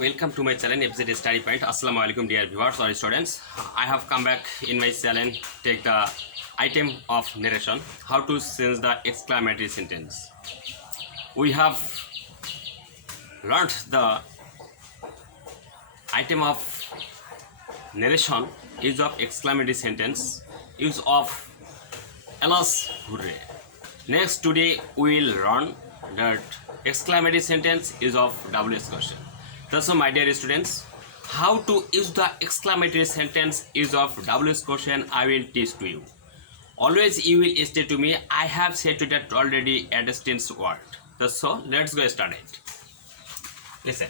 Welcome to my channel FZ Study Point. Assalamu alaikum dear viewers or students. I have come back in my channel take the item of narration how to change the exclamatory sentence. We have learned the item of narration use of exclamatory sentence, use of alas hooray. Next today we will learn that exclamatory sentence use of WS question. So my dear students, how to use the exclamatory sentence use of WS question I will teach to you. Always you will say to me, I have said to that already a distance word. So let's go start it. Listen,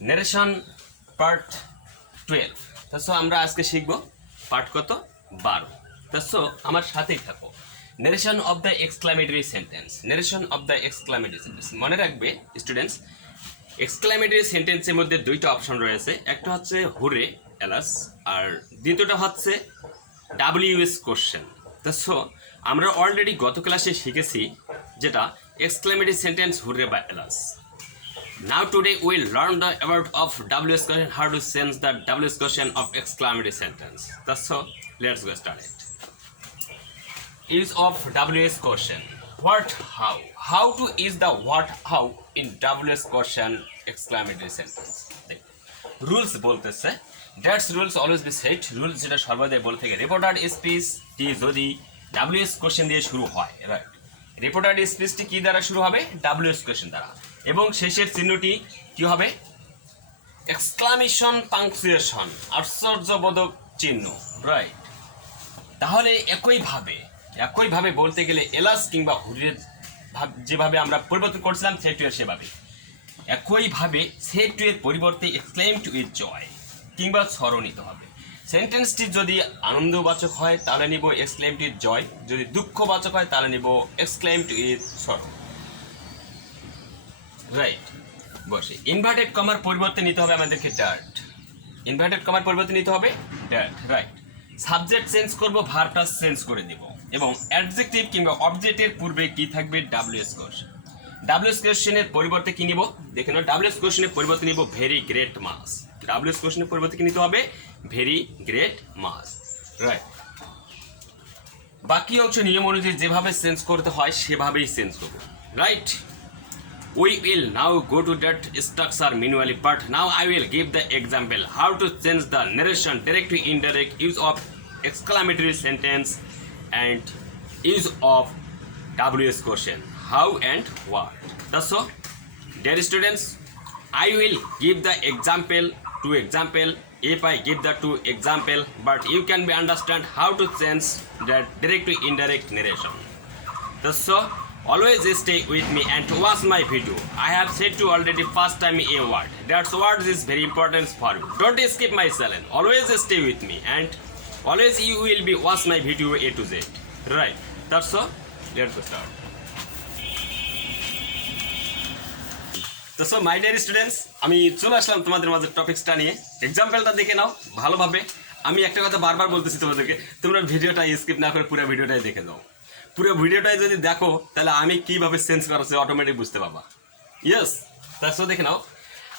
narration part 12. So আমরা আজকে শিখব part কত 12. So আমার সাথেই থাকো। Narration of the exclamatory sentence. Narration of the exclamatory sentence. মনে রাখবে students, exclamatory সেন্টেন্সের মধ্যে দুইটা অপশন রয়েছে, একটা হচ্ছে হুরে এলাস আর দ্বিতীয়টা হচ্ছে ডাব্লিউএস কোশ্চেন। সো আমরা অলরেডি গত ক্লাসে শিখেছি যেটা এক্সক্লামেটরি সেন্টেন্স হুরে বা alas. Now today will learn the about of WS question, how to change the WS question of exclamatory sentence. So let's go start it. Use of WS question. What, how to use the what, how in WS question exclamatory sentence. Rules বলতেছে, that's rules always be set. Rules যেটা সর্বদাই বলে থাকে, reported speech টি যদি WS question দিয়ে শুরু হয়, right, reported speech টি কি দ্বারা শুরু হবে? WS question দ্বারা, এবং শেষের চিহ্নটি কি হবে? এক্সক্লামেশন পাংচুয়েশন, আশ্চর্যবোধক চিহ্ন, রাইট। তাহলে একইভাবে বলতে গেলে এলাস কিংবা হুরের যেভাবে আমরা পরিবর্তন করছিলাম সেট টু এর সেভাবে, একইভাবে সেট টু এর পরিবর্তে এক্সক্লেম টু উইথ জয় কিংবা সরো নিতে হবে। সেন্টেন্সটি যদি আনন্দবাচক হয় তাহলে নিব এক্সক্লেম টু উইথ জয়, যদি দুঃখবাচক হয় তাহলে নিব exclaim to with sorrow, right. বসে ইনভার্টেড কমার পরিবর্তে নিতে হবে আমাদেরকে ডার্ট, ইনভার্টেড কমার পরিবর্তে নিতে হবে ডার্ট, রাইট। সাবজেক্ট চেঞ্জ করব, ভার্বটা চেঞ্জ করে দেব, এবং অ্যাডজেক্টিভ কিংবা অবজেক্টের পূর্বে কি থাকবে? WS question. ডাব্লিউএস কোশ্চেনের পরিবর্তে কি নিব? দেখে নাও, ডাব্লিউএস কোশ্চেনের পরিবর্তে নিব ভেরি গ্রেট মাস। ডাব্লিউএস কোশ্চেনের পরিবর্তে কি নিতে হবে? ভেরি গ্রেট মাস, রাইট। বাকি অংশ নিয়ম অনুযায়ী যেভাবে চেঞ্জ করতে হয় সেভাবেই চেঞ্জ করব, right. We will now go to that structure manually, but now I will give the example how to change the narration direct to indirect, use of exclamatory sentence and use of WS question, how and what. That's all. Dear students, I will give the example to example if I give the two example, but you can be understand how to change that direct to indirect narration. That's all. Always stay with me and watch my video. I have said to already first time a word. That word is very important for you. Don't skip my channel. Always stay with me and always you will be watch my video A to Z. Right. That's all. Let's start. So my dear students, আমি চলে আসলাম তোমাদের মাঝে টপিকসটা নিয়ে। এক্সাম্পলটা দেখে নাও ভালোভাবে। আমি একটা কথা বারবার বলতেছি তোমাদেরকে, তোমরা ভিডিওটা স্কিপ না করে পুরো ভিডিওটাই দেখে নাও। পুরো ভিডিওটাই যদি দেখো তাহলে আমি কিভাবে চেঞ্জ করাচ্ছি অটোমেটিক বুঝতে পারবা। ইয়েস, তারপর দেখে নাও,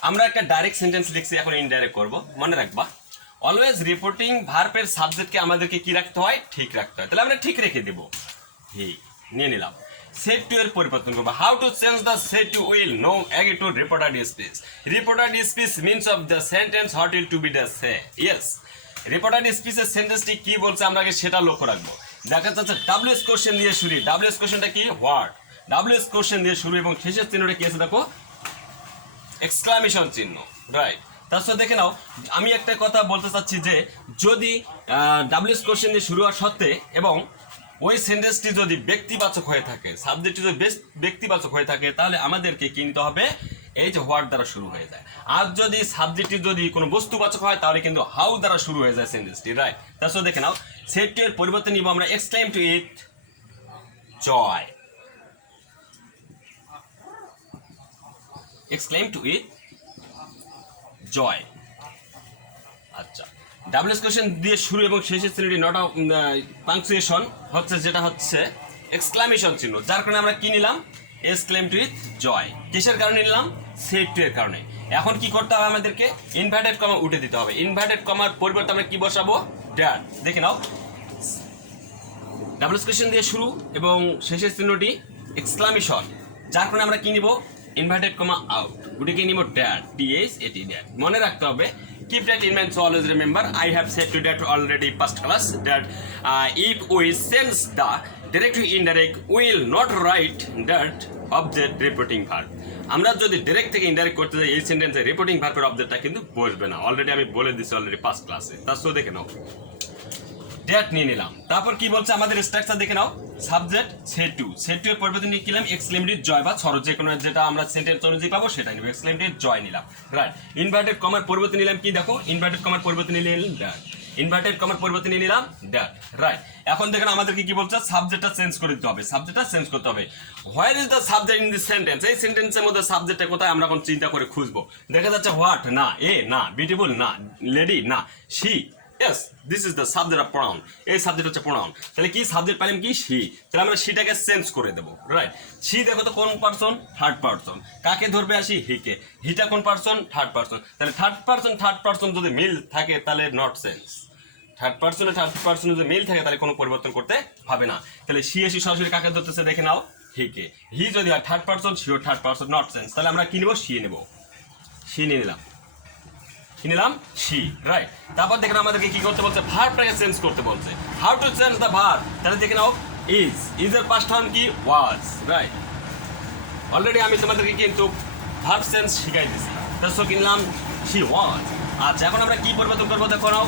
আমরা একটা ডাইরেক্ট সেন্টেন্স লিখছি, এখন ইনডাইরেক্ট করব। মনে রাখবা, অলওয়েজ রিপোর্টিং ভার্বের সাবজেক্টকে আমাদেরকে কি রাখতে হয়? ঠিক রাখতে হয়। তাহলে আমরা ঠিক রেখে দেবো, ঠিক নিয়ে নিলাম। সেট টু এর পরিবর্তন করবো। How to change the set to will no ago to reported speech. Reported speech means of the sentence what will to be the say. Yes, reported স্পিচের সেন্টেন্সটি কি বলছে আমরা আগে সেটা লক্ষ্য রাখবো। দেখা যাচ্ছে ডাব্লিউএস কোশ্চেন দিয়ে শুরু। ডাব্লিউএস কোশ্চেনটা কি? হোয়াট। ডাব্লিউএস কোশ্চেন দিয়ে শুরু এবং শেষের চিহ্নটা কি আছে দেখো? এক্সক্লামেশন চিহ্ন, রাইট। তারপর দেখে নাও, আমি একটা কথা বলতে চাচ্ছি যে যদি ডাব্লিউএস কোশ্চেন দিয়ে শুরু হওয়ার সত্ত্বে এবং ওই সেন্টেন্সটি যদি ব্যক্তিবাচক হয়ে থাকে, সাবজেক্টটি যদি ব্যক্তিবাচক হয়ে থাকে, তাহলে আমাদেরকে কি নিতে হবে? এই যে হোয়াট দ্বারা শুরু হয়ে যায়। আর যদি সাবজেক্টটি যদি কোনো বস্তুবাচক হয় তাহলে কিন্তু হাউ দ্বারা শুরু হয়ে যায় সেন্টেন্সটি, রাইট। তারপর দেখে নাও, সেট এর পরিবর্তে নিব আমরা exclaim to with joy, exclaim to with joy. আচ্ছা, ডাব্লিউএস কোশ্চেন দিয়ে শুরু এবং শেষের চিহ্নটি নট অফ পাংচুয়েশন হচ্ছে, যেটা হচ্ছে এক্সক্লামেশন চিহ্ন, যার কারণে আমরা কি নিলাম? এক্সক্লেম টু উইথ জয়। কিসের কারণে নিলাম? সেট টু এর কারণে। এখন কি করতে হবে আমাদেরকে ইনভার্টেড কমা উঠে দিতে হবে ইনভার্টেড কমার পরিবর্তে আমরা কি বসাবো ড্যাট দেখে নাও ডাবল এক্সক্লেমেশন দিয়ে শুরু এবং শেষের চিহ্নটি এক্সক্লামেশন যার কারণে আমরা কি নিব ইনভার্টেড কমা আউট ওটিকে নিব ড্যাট DHAT ড্যাট মনে রাখতে হবে keep that in mind so always remember I have said to that already past class that if we sense the direct to indirect will not write that object reporting verb আমরা যদি direct থেকে indirect করতে যাই এই সেন্টেন্সে reporting ভার্বের অবজেক্টটা কিন্তু বসবে না অলরেডি আমি বলে দিছি অলরেডি পাস্ট ক্লাসে তার সো দেখে নাও ড্যাট নিয়ে নিলাম তারপর কি বলছে আমাদের স্ট্রাকচার দেখে নাও সাবজেক্ট সেট টু এর পরিবর্তে নিয়ে নিলাম এক্সক্লেমেটিভ জয় বা ছড় যে কোনো যেটা আমরা সেন্টেন্স অনুযায়ী পাবো সেটাই নিব এক্সক্লেমেটিভ জয় নিলাম রাইট ইনভার্টেড কমার পরিবর্তে নিলাম কি দেখো ইনভার্টেড কমার পরিবর্তে নিয়ে নিলাম ড্যাট ইনভার্টেড কমার পরিবর্তে নিয়ে নিলাম ড্যাট রাইট এখন দেখেন আমাদেরকে কি বলছে সাবজেক্টটা চেঞ্জ করে দিতে হবে সাবজেক্টটা চেঞ্জ করতে হবে where is the subject in this sentence এই সেন্টেন্সের মধ্যে সাবজেক্টটা কোথায় আমরা এখন চিন্তা করে খুঁজবো দেখা যাচ্ছে হোয়াট না এ না বিউটিফুল না লেডি না she yes this is the subject of pronoun এই সাবজেক্ট হচ্ছে pronoun তাহলে কি সাবজেক্ট পেলাম কি she তাহলে আমরা সেটাকে চেঞ্জ করে দেব রাইট she দেখো তো কোন পারসন থার্ড পারসন কাকে ধরবে আসি হিকে হিটা কোন পারসন থার্ড পারসন তাহলে থার্ড পারসন যদি মিল থাকে তাহলে নট সেন্স থার্ড পারসন যদি মিল থাকে তাহলে কোনো পরিবর্তন করতে হবে না তাহলে she এসে সরাসরি কাকে ধরতেছে দেখে নাও হিকে হি যদি হয় third person she third person not sense তাহলে আমরা কি নেব she নেব she নিয়ে নিলাম she রাইট তারপর দেখেন আমাদেরকে কি করতে বলছে ভার্বটাকে চেঞ্জ করতে বলছে how to change the verb তাহলে দেখে নাও ইজ এর পাস্ট ফর্ম কি ওয়াজ রাইট অলরেডি আমি তোমাদেরকে কিন্তু ভার্ব চেঞ্জ শিখাই দিয়েছি তাহলে কিনলাম she was আচ্ছা এখন আমরা কি পরিবর্তন করবো দেখো নাও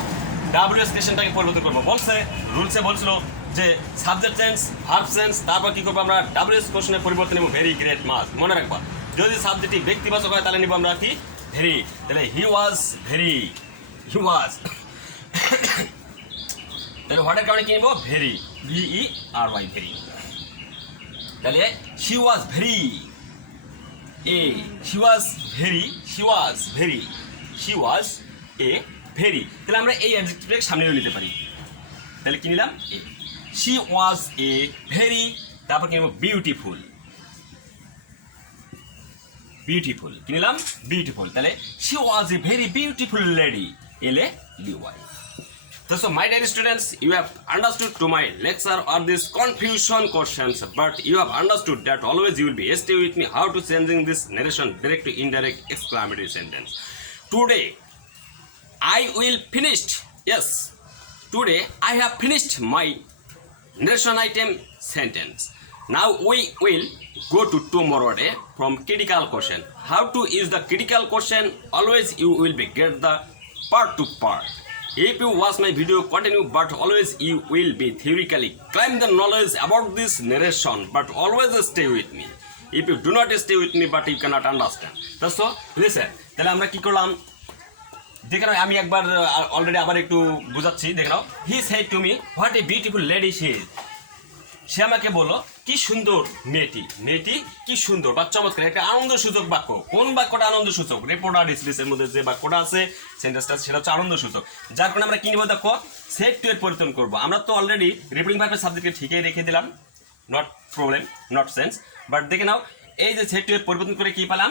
ডাব্লিউ স্টেশনটাকে পরিবর্তন করবো বলছে রুলসে বলছিল যে সাবজেক্ট চেঞ্জ ভার্ব চেঞ্জ তারপর কি করবো আমরা ডাব্লিউ কোশ্চেনের পরিবর্তন নেব ভেরি গ্রেট মাস মনে রাখবা যদি সাবজেক্টটি ব্যক্তিবাচক হয় তাহলে নিব আমরা কি ভেরি তাহলে হি ওয়াজ তাহলে হোয়াটের কারণে কি নিব ভেরি VERY ভেরি তাহলে she was very তাহলে আমরা এই অ্যাডজেক্টিভটাকে সামনে নিতে পারি তাহলে কি নিলাম এ she was a very তারপর কি নিব বিউটিফুল কি নিলাম বিউটিফুল তাহলে she was a very beautiful lady LADY so my dear students you have understood to my lecture or this confusion questions but you have understood that always you will be stay with me how to changing this narration direct to indirect exclamatory sentence today I will finished today I have finished my narration item sentence now we will go to tomorrow day from critical question how to use the critical question always you will be get the part to part if you watch my video continue but always you will be theoretically climb the knowledge about this narration but always stay with me if you do not stay with me but you cannot understand so listen তাহলে আমরা কি করলাম দেখে নাও আমি একবার already আবার একটু বুঝাচ্ছি দেখে নাও he said to me what a beautiful lady she is সে আমাকে বললো কি সুন্দর মেয়েটি কি সুন্দর বা চমৎকার একটা আনন্দসূচক বাক্য কোন বাক্যটা আনন্দসূচক রিপোর্ট আর ডিসপ্লেসের মধ্যে যে বাক্যটা আছে সেন্টেন্সটা সেটা হচ্ছে আনন্দসূচক যার কারণে আমরা কি নেব দেখো সেট টু এর পরিবর্তন করবো আমরা তো অলরেডি রিপোর্টিং ভার্বের সাবজেক্টকে ঠিকই রেখে দিলাম not problem not sense but দেখে নাও এই যে সেট টু এর পরিবর্তন করে কি পেলাম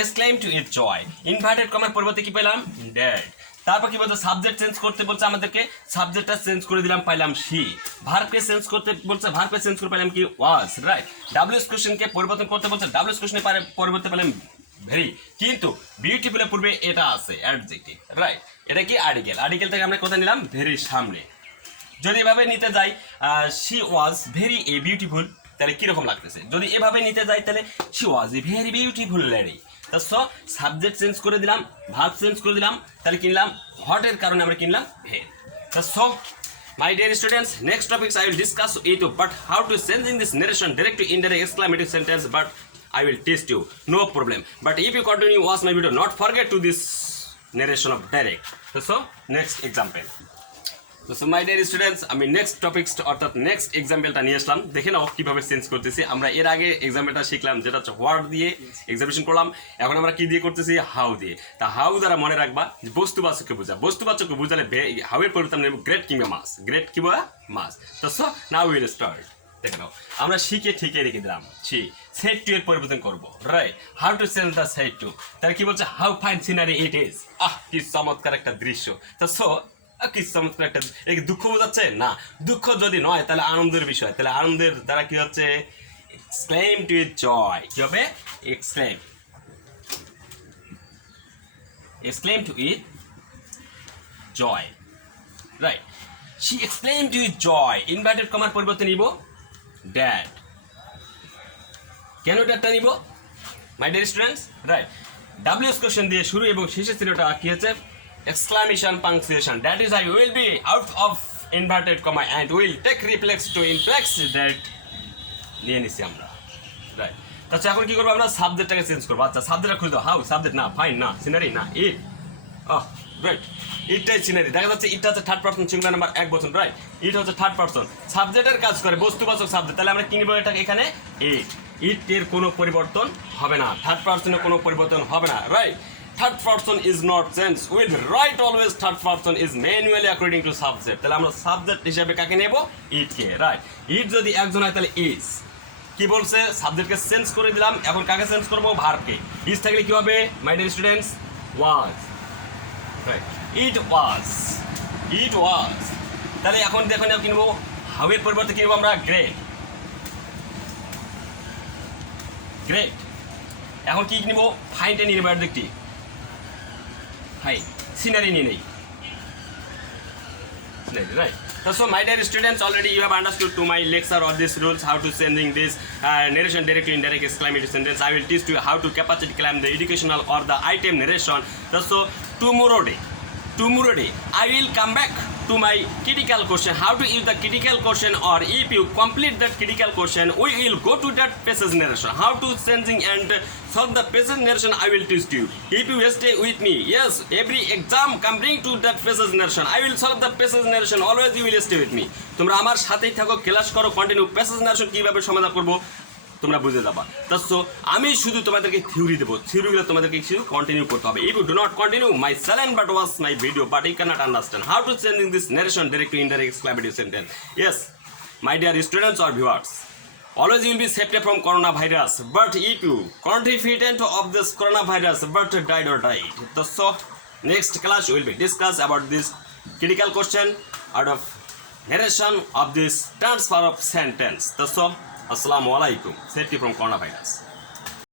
exclaim to it Joy inverted কমার পরিবর্তে কি পেলাম ড্যাড তারপর কি বলতো সাবজেক্ট চেঞ্জ করতে বলছে আমাদেরকে সাবজেক্টটা চেঞ্জ করে দিলাম পাইলাম she ভার্বকে চেঞ্জ করতে বলছে ভার্বকে চেঞ্জ করে পেলাম কি was রাইট ডাব্লিউএস কোশ্চেনকে পরিবর্তন করতে বলছে ডাব্লিউএস কোশ্চেনের পরিবর্তে পেলাম ভেরি কিন্তু বিউটিফুলের পূর্বে এটা আছে অ্যাডজেক্টিভ রাইট এটা কি আর্টিকেল থেকে আমরা কোথায় নিলাম ভেরির সামনে যদি এভাবে নিতে যাই she was very a beautiful তাহলে কিরকম লাগতেছে যদি এভাবে নিতে যাই তাহলে she was a very beautiful lady so subject change করে দিলাম ভার্ব চেঞ্জ করে দিলাম তাহলে কিনলাম হটের কারণে আমরা কিনলাম ভের so my dear students next topics I will discuss it but how to changing this narration direct to indirect exclamative sentence but I will test you no problem but if you continue watch my video not forget to this narration of direct so next example so my dear students আমি next topics অর্থাৎ next এক্সাম্পলটা নিয়ে আসলাম দেখে নাও কিভাবে change করতেছি আমরা এর আগে এক্সাম্পলটা শিখলাম যেটা হচ্ছে হোয়াট দিয়ে এক্সামিনেশন করলাম এখন আমরা কি দিয়ে করতেছি হাউ দিয়ে তা হাউ দ্বারা মনে রাখবা যে বস্তুবাচককে বুঝালে হাউ এর পরিবর্তে আমরা গ্রেট কিংবা মাস তো সো নাও উইল স্টার্ট দেখে নাও আমরা শিখে ঠিকই রেখে দিলাম সেট টু এর পরিবর্তন করব right how to change the set to তার কি বলছে how fine scenery it is কি চমৎকার একটা দৃশ্য তো সো কি চমৎকার একটা দুঃখ বোঝাচ্ছে না দুঃখ যদি নয় তাহলে আনন্দের বিষয় তাহলে আনন্দের দ্বারা কি হচ্ছে এক্সক্লেম টু ইট জয় কি হবে exclaim to it joy right she exclaimed with joy inverted কমার পরিবর্তে নিব dad কেন ড্যাডটা নিব my dear students right WS question দিয়ে শুরু এবং শেষের চিহ্নটা কি হচ্ছে exclamation punctuation that is I will be out of inverted comma and will take reflex to inflex that নিয়ে নিছি আমরা রাইট আচ্ছা এখন কি করবো আমরা সাবজেক্টটাকে চেঞ্জ করবো আচ্ছা সাবজেক্টটা খুঁজে দাও হাউ সাবজেক্ট না ফাইন না সিনারি না ইট রাইট ইটটাই সিনারি দেখা যাচ্ছে ইটটা হচ্ছে থার্ড পারসন সিঙ্গুলার নাম্বার এক বচন রাইট ইট হচ্ছে থার্ড পারসন সাবজেক্টের কাজ করে বস্তুবাচক সাবজেক্ট তাহলে আমরা কি নিব এটাকে এখানে ইট এর কোনো পরিবর্তন হবে না থার্ড পারসনের কোনো পরিবর্তন হবে না right third person is not change will write always third person is manually according to subject তাহলে আমরা সাবজেক্ট হিসাবে কাকে নেব ইটকে রাইট ইট যদি একজন হয় তাহলে ইজ কি বলছে সাবজেক্টকে চেঞ্জ করে দিলাম এখন কাকে চেঞ্জ করবো ভার্বকে ইজ থাকলে কি হবে my dear students was right it was তাহলে এখন দেখুন কিনবো হাউয়ের পরিবর্তে কিনবো আমরা গ্রেট এখন কি নিব ফাইনটা নিয়ে নেবো দেখটি ফাইন সিনারি নিয়ে নেই right so my dear students already you have understood to my lecture or these rules how to sending this narration direct to indirect exclamatory sentence I will teach you how to capacity claim the educational or the item narration so tomorrow day I will come back to my critical question how to use the critical question or if you complete that critical question we will go to that passage narration how to sending and solve the passage narration I will teach you if you stay with me yes every exam come bring to that passage narration I will solve the passage narration always you will stay with me তোমরা আমার সাথেই থাকো class করো continue passage narration কিভাবে সমাধান করব তোমরা বুঝে যাবা তাসো আমি শুধু তোমাদেরকে থিওরি দেব থিওরিগুলো তোমাদেরকে কিছু কন্টিনিউ করতে হবে if you do not continue my silent but watch my video but you cannot understand how to changing this narration direct to indirect exclamatory sentence yes my dear students or viewers always you will be saved from coronavirus but if you confident of this coronavirus but died or died so next class will be discuss about this critical question out of narration of this transfer of sentence so Assalamu alaikum. Safety from coronavirus.